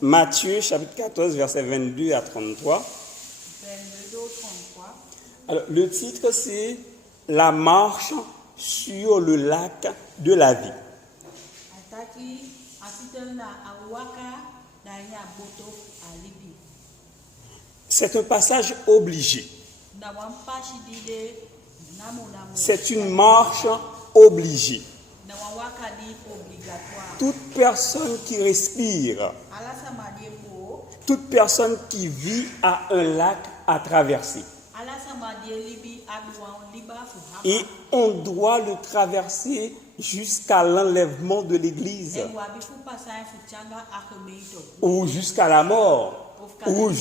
Matthieu chapitre 14, versets 22 à 33. 22 au 33. Alors, le titre, c'est « La marche sur le lac de la vie ». Ataki asitel na awaka na nya boto alibi. C'est un passage obligé. Na wampashi dide namu. C'est une marche obligée. Na wawaka di obligatoire. Toute personne qui respire, Alasa madiebo. toute personne qui vit a un lac à traverser. Alasa madielibi adwa liba fuhama. Et on doit le traverser jusqu'à l'enlèvement de l'Église, ou jusqu'à la mort, ou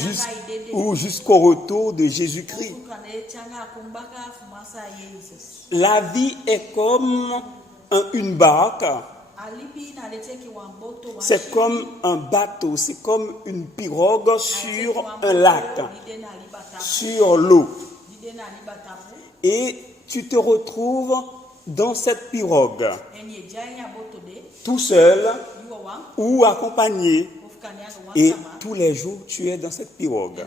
jusqu'au retour de Jésus-Christ. La vie est comme une barque, c'est comme un bateau, c'est comme une pirogue sur un lac, sur l'eau. Et tu te retrouves dans cette pirogue, tout seul ou accompagné, et tous les jours tu es dans cette pirogue.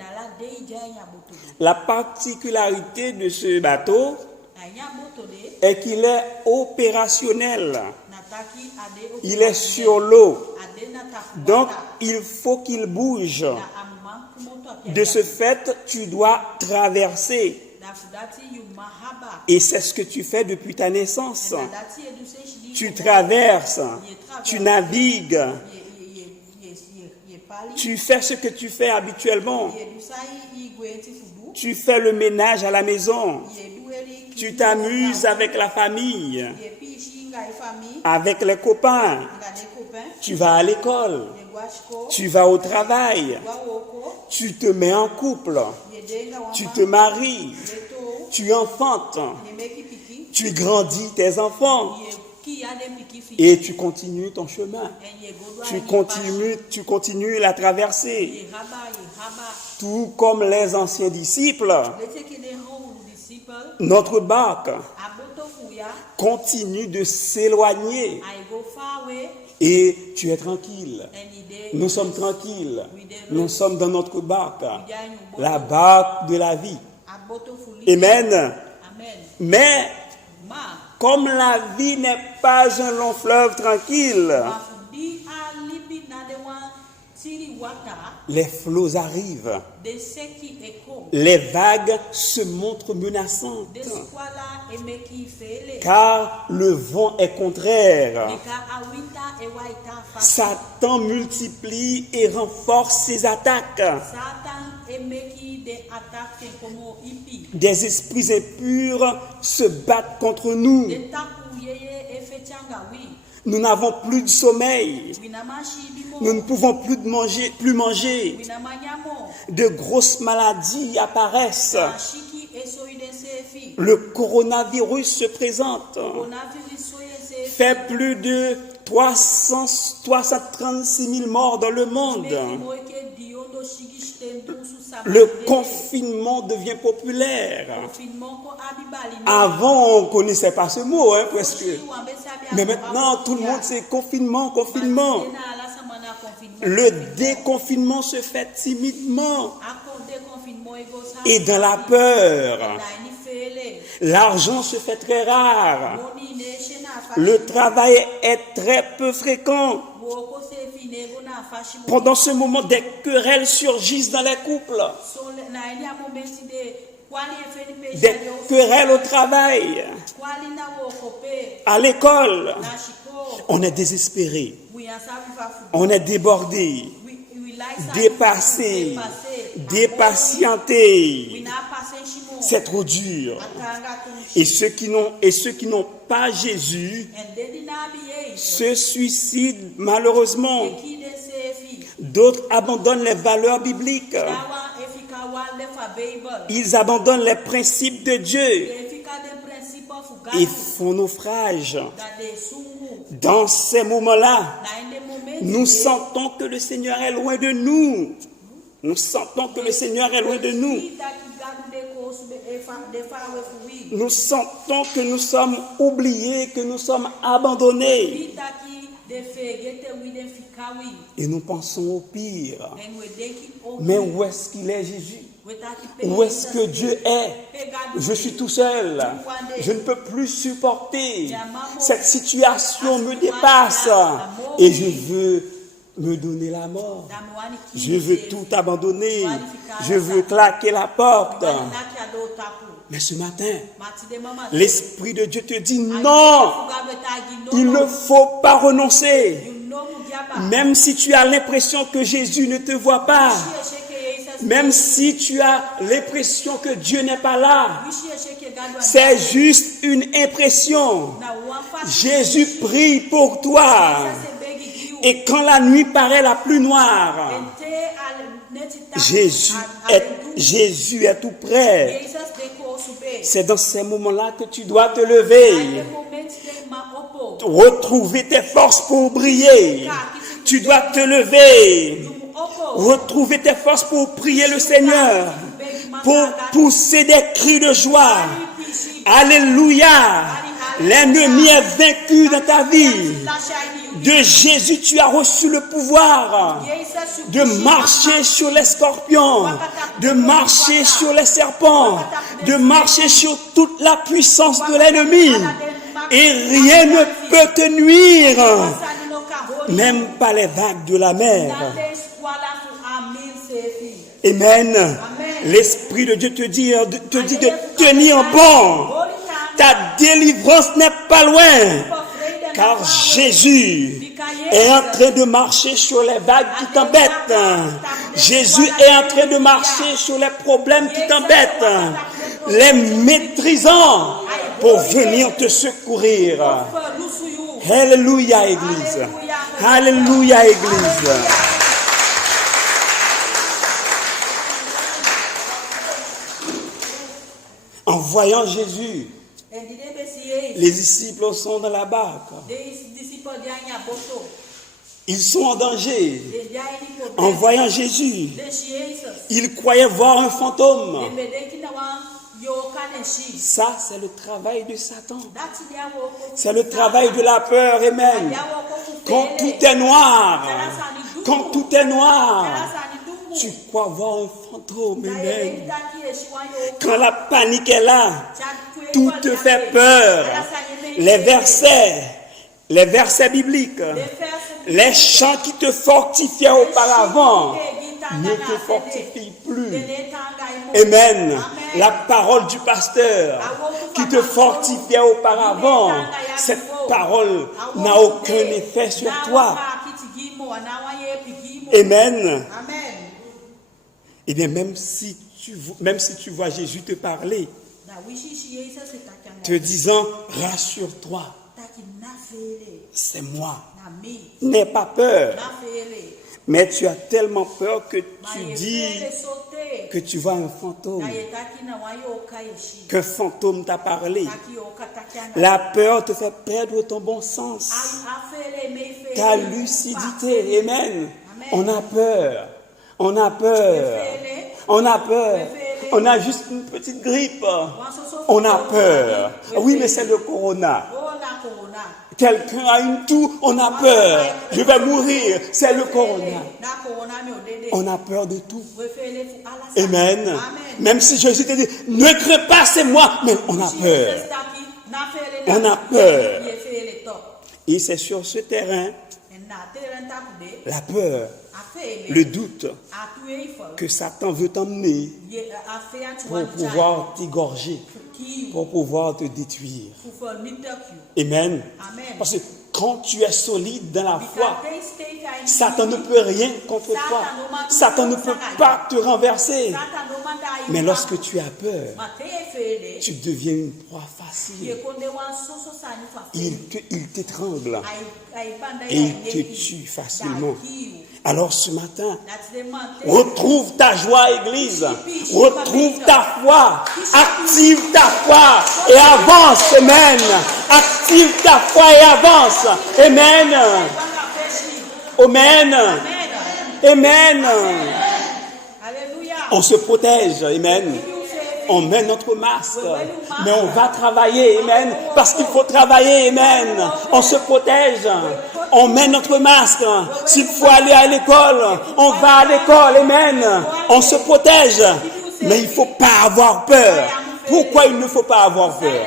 La particularité de ce bateau est qu'il est opérationnel, il est sur l'eau, donc il faut qu'il bouge. De ce fait, tu dois traverser. Et c'est ce que tu fais depuis ta naissance. Tu traverses, tu navigues, tu fais ce que tu fais habituellement. Tu fais le ménage à la maison. Tu t'amuses avec la famille, avec les copains. Tu vas à l'école. Tu vas au travail. Tu te mets en couple. Tu te maries. Tu enfantes. Tu grandis tes enfants. Et tu continues ton chemin. Tu continues la traversée. Tout comme les anciens disciples, notre barque continue de s'éloigner. Et tu es tranquille. Nous sommes tranquilles. Nous sommes dans notre barque. La barque de la vie. Amen. Mais, comme la vie n'est pas un long fleuve tranquille, les flots arrivent. Les vagues se montrent menaçantes. Car le vent est contraire. Satan multiplie et renforce ses attaques. Des esprits impurs se battent contre nous. Nous n'avons plus de sommeil. Nous ne pouvons plus manger. De grosses maladies apparaissent. Le coronavirus se présente. Fait plus de 336 000 morts dans le monde. Le confinement devient populaire. Avant, on ne connaissait pas ce mot, presque. Mais maintenant, tout le monde sait confinement, confinement. Le déconfinement se fait timidement et dans la peur. L'argent se fait très rare. Le travail est très peu fréquent. Pendant ce moment, des querelles surgissent dans les couples. Des querelles au travail, à l'école. On est désespéré. On est débordé, dépassé, dépatienté. C'est trop dur. Et ceux qui n'ont pas Jésus se suicident malheureusement. D'autres abandonnent les valeurs bibliques. Ils abandonnent les principes de Dieu et font naufrage. Dans ces moments-là, nous sentons que le Seigneur est loin de nous. Nous sentons que le Seigneur est loin de nous. Nous sentons que nous sommes oubliés, que nous sommes abandonnés. Et nous pensons au pire. Mais où est-ce qu'il est, Jésus? Où est-ce que Dieu est? Je suis tout seul. Je ne peux plus supporter. Cette situation me dépasse. Et je veux me donner la mort. Je veux tout abandonner. Je veux claquer la porte. Mais ce matin, l'Esprit de Dieu te dit non, il ne faut pas renoncer. Même si tu as l'impression que Jésus ne te voit pas, même si tu as l'impression que Dieu n'est pas là, c'est juste une impression. Jésus prie pour toi. Et quand la nuit paraît la plus noire, Jésus est tout près. C'est dans ces moments-là que tu dois te lever, retrouver tes forces pour briller. Tu dois te lever, retrouver tes forces pour prier le Seigneur, pour pousser des cris de joie. Alléluia! L'ennemi est vaincu dans ta vie. De Jésus, tu as reçu le pouvoir de marcher sur les scorpions, de marcher sur les serpents, de marcher sur toute la puissance de l'ennemi. Et rien ne peut te nuire, même pas les vagues de la mer. Amen. L'Esprit de Dieu te dit de tenir bon. Ta délivrance n'est pas loin. Car Jésus est en train de marcher sur les vagues qui t'embêtent. Jésus est en train de marcher sur les problèmes qui t'embêtent, les maîtrisant pour venir te secourir. Alléluia, Église. Alléluia, Église. En voyant Jésus, les disciples sont dans la barque. Ils sont en danger. En voyant Jésus, ils croyaient voir un fantôme. Ça, c'est le travail de Satan. C'est le travail de la peur. Amen. Quand tout est noir, tu crois voir un fantôme. Amen. Quand la panique est là, tout te fait peur. Les versets bibliques, les chants qui te fortifiaient auparavant ne te fortifient plus. Amen. La parole du pasteur qui te fortifiait auparavant, cette parole n'a aucun effet sur toi. Amen. Eh bien, même si tu vois Jésus te parler, te disant, rassure-toi, c'est moi, n'aie pas peur. Mais tu as tellement peur que tu dis que tu vois un fantôme, qu'un fantôme t'a parlé. La peur te fait perdre ton bon sens, ta lucidité. Amen. On a peur. On a juste une petite grippe. On a peur. Oui, mais c'est le corona. Quelqu'un a une toux, on a peur. Je vais mourir, c'est le corona. On a peur de tout. Amen. Même si Jésus te dit, ne crains pas, c'est moi. Mais on a peur. On a peur. Et c'est sur ce terrain, la peur, le doute, que Satan veut t'emmener pour pouvoir t'égorger, pour pouvoir te détruire. Amen. Parce que quand tu es solide dans la foi, Satan ne peut rien contre toi. Satan ne peut pas te renverser. Mais lorsque tu as peur, tu deviens une proie facile. Il t'étrangle et il te tue facilement. Alors ce matin, retrouve ta joie, Église. Retrouve ta foi. Active ta foi et avance. Amen. Active ta foi et avance. Amen. Amen. Amen. On se protège. Amen. on met notre masque, mais on va travailler, amen, parce qu'il faut travailler, amen. On se protège, on met notre masque. S'il faut aller à l'école, on va à l'école, amen. On se protège, mais il ne faut pas avoir peur. Pourquoi il ne faut pas avoir peur?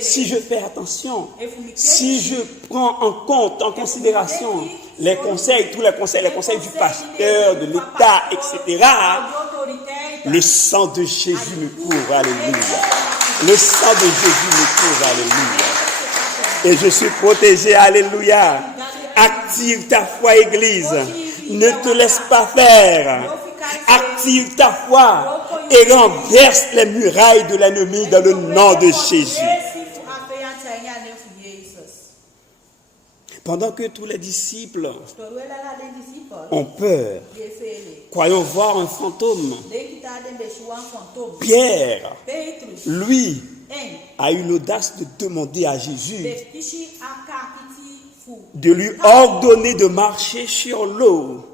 Si je fais attention, si je prends en compte, en considération les conseils, tous les conseils du pasteur, de l'État, etc., le sang de Jésus me couvre, alléluia. Le sang de Jésus me couvre, alléluia. Et je suis protégé, alléluia. Active ta foi, Église. Ne te laisse pas faire. Active ta foi et renverse les murailles de l'ennemi dans le nom de Jésus. Pendant que tous les disciples ont peur, croyons voir un fantôme, Pierre, lui, a eu l'audace de demander à Jésus de lui ordonner de marcher sur l'eau.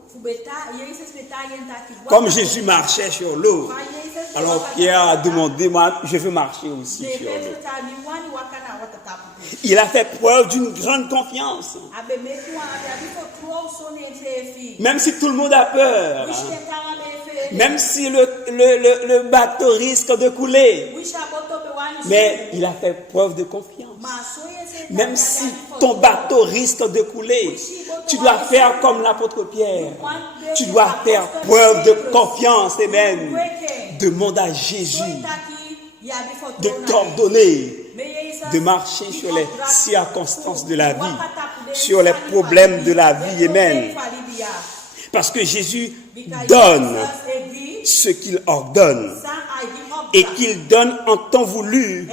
Comme Jésus marchait sur l'eau, alors Pierre a demandé, moi, je veux marcher aussi sur l'eau. Il a fait preuve d'une grande confiance. Même si tout le monde a peur, même si le bateau risque de couler, mais il a fait preuve de confiance. Même si ton bateau risque de couler, tu dois faire comme l'apôtre Pierre. Tu dois faire preuve de confiance, amen. Demande à Jésus de t'ordonner de marcher sur les circonstances de la vie, sur les problèmes de la vie, amen. Parce que Jésus donne ce qu'il ordonne et qu'il donne en temps voulu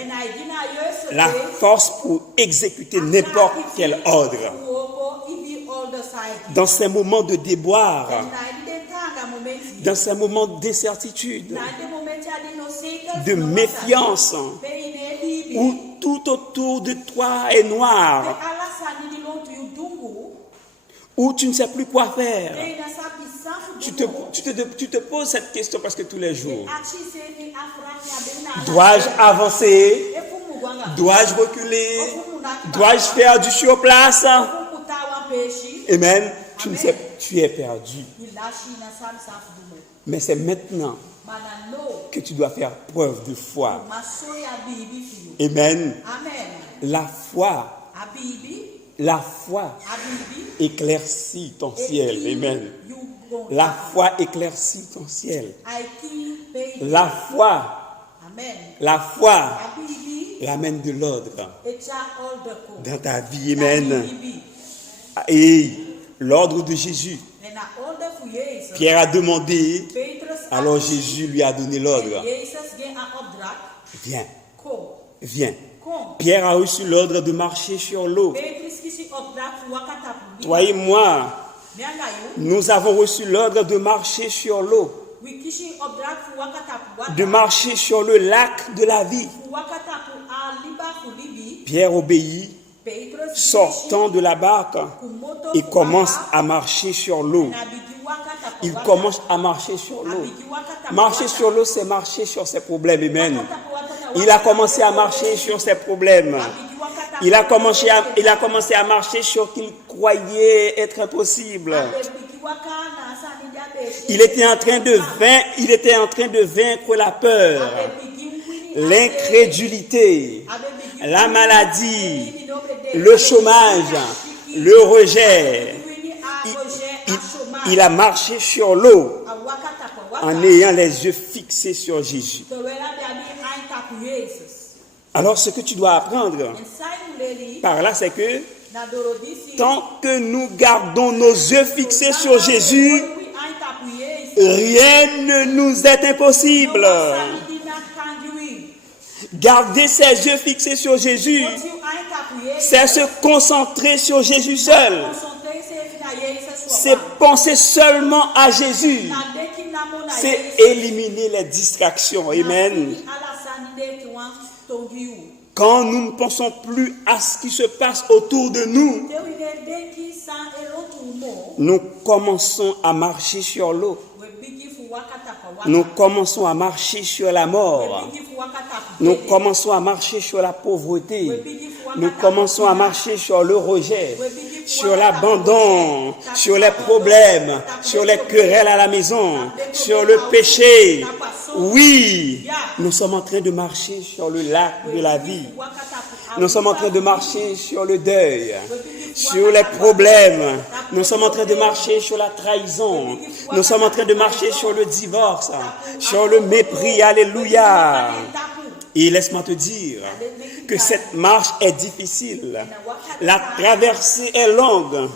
la force pour exécuter n'importe quel ordre. Dans ces moments de déboire, dans ces moments d'incertitude, de méfiance, où tout autour de toi est noir, où tu ne sais plus quoi faire, tu te poses cette question parce que tous les jours, dois-je avancer? Dois-je reculer? Dois-je faire du surplace? Amen. Tu ne sais, tu es perdu. Mais c'est maintenant que tu dois faire preuve de foi. Amen. La foi éclaircit ton ciel. Amen. La foi éclaircit ton ciel. La foi ramène de l'ordre dans ta vie. Amen. Et l'ordre de Jésus. Pierre a demandé, alors Jésus lui a donné l'ordre. Viens. Viens. Pierre a reçu l'ordre de marcher sur l'eau. Toi et moi, nous avons reçu l'ordre de marcher sur l'eau. De marcher sur le lac de la vie. Pierre obéit, sortant de la barque, et commence à marcher sur l'eau. Il commence à marcher sur l'eau. Marcher sur l'eau, c'est marcher sur ses problèmes. Amen. Il a commencé à marcher sur ses problèmes. Il a commencé à marcher sur ce qu'il croyait être impossible. Il était en train de vaincre la peur, l'incrédulité, la maladie, le chômage, le rejet. Il a marché sur l'eau en ayant les yeux fixés sur Jésus. Alors ce que tu dois apprendre par là, c'est que tant que nous gardons nos yeux fixés sur Jésus, rien ne nous est impossible. Garder ses yeux fixés sur Jésus, c'est se concentrer sur Jésus seul. C'est penser seulement à Jésus. C'est éliminer les distractions. Amen. Quand nous ne pensons plus à ce qui se passe autour de nous, nous commençons à marcher sur l'eau. Nous commençons à marcher sur la mort. Nous commençons à marcher sur la pauvreté. Nous commençons à marcher sur le rejet, sur l'abandon, sur les problèmes, sur les querelles à la maison, sur le péché. Oui, nous sommes en train de marcher sur le lac de la vie. Nous sommes en train de marcher sur le deuil, sur les problèmes. Nous sommes en train de marcher sur la trahison. Nous sommes en train de marcher sur le divorce, sur le mépris. Alléluia. Et laisse-moi te dire que cette marche est difficile. La traversée est longue,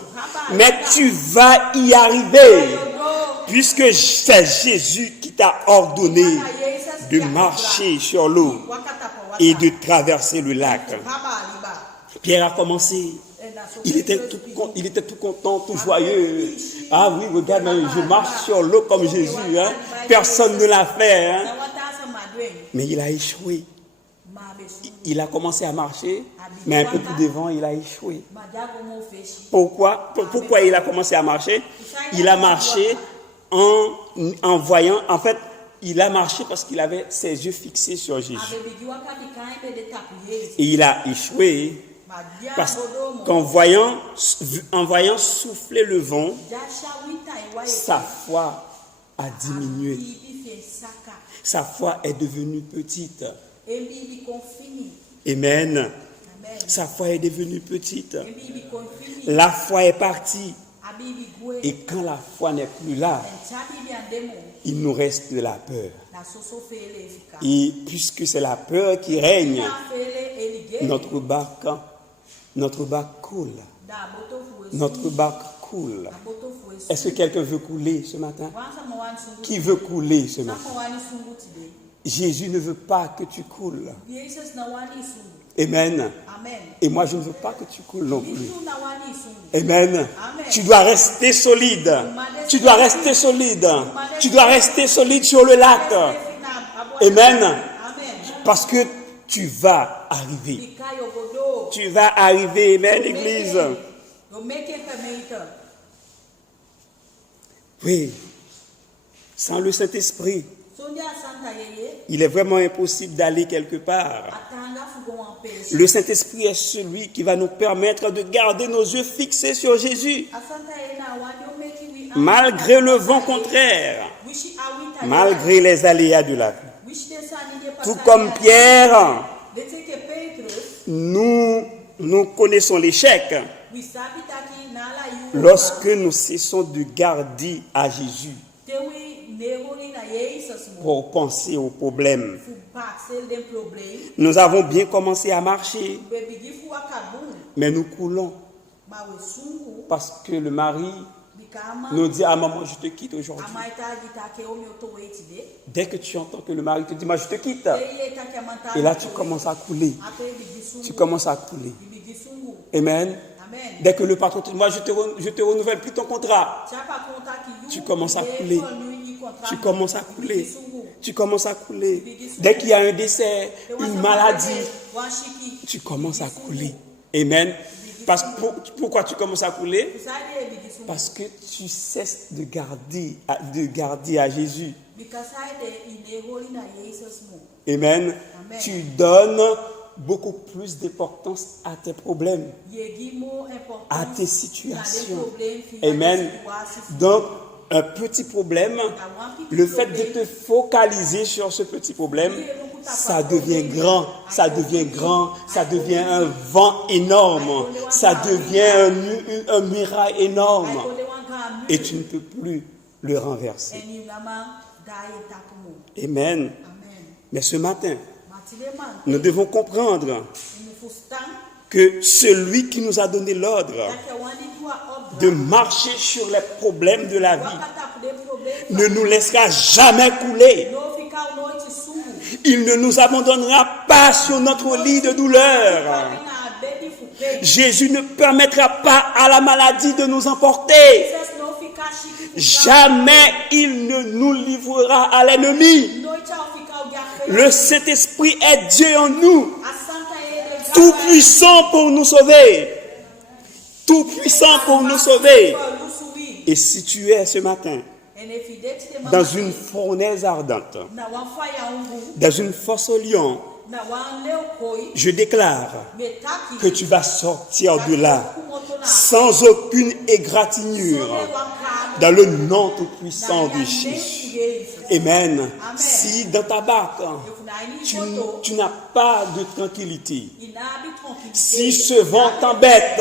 mais tu vas y arriver, puisque c'est Jésus qui t'a ordonné de marcher sur l'eau et de traverser le lac. Pierre a commencé. Il était tout content, tout joyeux. Ah oui, regarde, je marche sur l'eau comme Jésus. Hein. Personne ne l'a fait. Hein. Mais il a échoué. Il a commencé à marcher, mais un peu plus devant, il a échoué. Pourquoi il a commencé à marcher? Il a marché en voyant, en fait, il a marché parce qu'il avait ses yeux fixés sur Jésus. Et il a échoué parce qu'en voyant souffler le vent, sa foi a diminué. Sa foi est devenue petite. Amen. Sa foi est devenue petite. La foi est partie. Et quand la foi n'est plus là, il nous reste de la peur. Et puisque c'est la peur qui règne, notre barque coule. Notre barque coule. Est-ce que quelqu'un veut couler ce matin? Qui veut couler ce matin? Jésus ne veut pas que tu coules. Amen. Et moi, je ne veux pas que tu coules non plus. Amen. Tu dois rester solide. Tu dois rester solide. Tu dois rester solide sur le lac. Amen. Parce que tu vas arriver. Tu vas arriver. Amen, Église. Oui. Sans le Saint-Esprit, il est vraiment impossible d'aller quelque part. Le Saint-Esprit est celui qui va nous permettre de garder nos yeux fixés sur Jésus. Malgré le vent contraire, malgré les aléas de la vie. Tout comme Pierre, nous connaissons l'échec lorsque nous cessons de garder à Jésus pour penser aux problèmes. Nous avons bien commencé à marcher, mais nous coulons parce que le mari nous dit: ah maman, je te quitte aujourd'hui. Dès que tu entends que le mari te dit: moi je te quitte, et là tu commences à couler. Tu commences à couler. Amen. Dès que le patron te dit: moi je te renouvelle plus ton contrat, tu commences à couler. Tu commences à couler. Tu commences à couler. Dès qu'il y a un décès, une maladie, tu commences à couler. Amen. Pourquoi tu commences à couler? Parce que tu cesses de garder à Jésus. Amen. Tu donnes beaucoup plus d'importance à tes problèmes, à tes situations. Amen. Donc, un petit problème, le fait de te focaliser sur ce petit problème, ça devient grand, ça devient grand, ça devient un vent énorme, ça devient un miracle énorme, et tu ne peux plus le renverser. Amen. Mais ce matin, nous devons comprendre que celui qui nous a donné l'ordre de marcher sur les problèmes de la vie ne nous laissera jamais couler. Il ne nous abandonnera pas sur notre lit de douleur. Jésus ne permettra pas à la maladie de nous emporter. Jamais il ne nous livrera à l'ennemi. Le Saint-Esprit est Dieu en nous, tout puissant pour nous sauver. Tout puissant pour nous sauver. Et si tu es ce matin dans une fournaise ardente, dans une fosse au lion, Je déclare que tu vas sortir de là sans aucune égratignure dans le nom tout-puissant de Jésus. Amen. Si dans ta barque, tu n'as pas de tranquillité, si ce vent t'embête,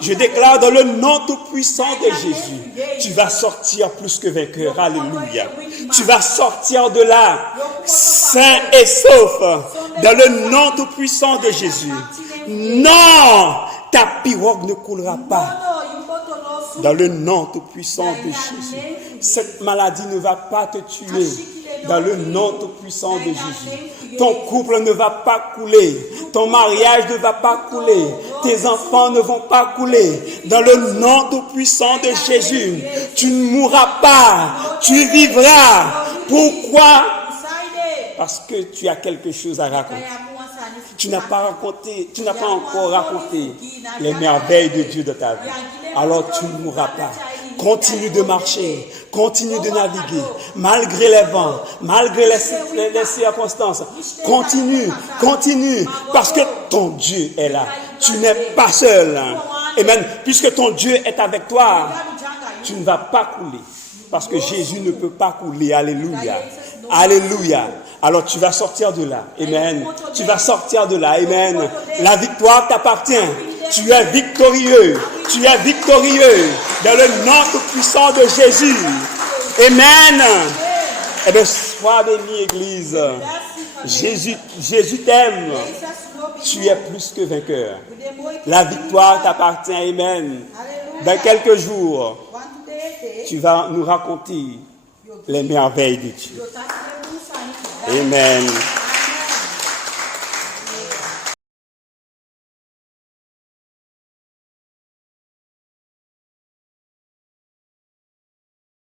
je déclare dans le nom tout-puissant de Jésus, tu vas sortir plus que vainqueur. Alléluia. Tu vas sortir de là, sain et sauf, dans le nom tout-puissant de Jésus. Non, ta pirogue ne coulera pas. Dans le nom tout-puissant de Jésus. Cette maladie ne va pas te tuer. Dans le nom tout-puissant de Jésus. Ton couple ne va pas couler. Ton mariage ne va pas couler. Tes enfants ne vont pas couler. Dans le nom tout-puissant de Jésus. Tu ne mourras pas. Tu vivras. Pourquoi? Parce que tu as quelque chose à raconter. Tu n'as pas encore raconté les merveilles de Dieu dans ta vie. Alors tu ne mourras pas. Continue de marcher, continue de naviguer, malgré les vents, malgré les circonstances. Continue, parce que ton Dieu est là. Tu n'es pas seul. Amen. Puisque ton Dieu est avec toi, tu ne vas pas couler. Parce que Jésus ne peut pas couler. Alléluia. Alléluia. Alors tu vas sortir de là. Amen. Tu vas sortir de là. Amen. La victoire t'appartient. Tu es victorieux. Tu es victorieux. Dans le nom tout-puissant de Jésus. Amen. Eh bien, sois béni, Église. Jésus t'aime. Tu es plus que vainqueur. La victoire t'appartient. Amen. Dans quelques jours, tu vas nous raconter les merveilles de Dieu. Amen.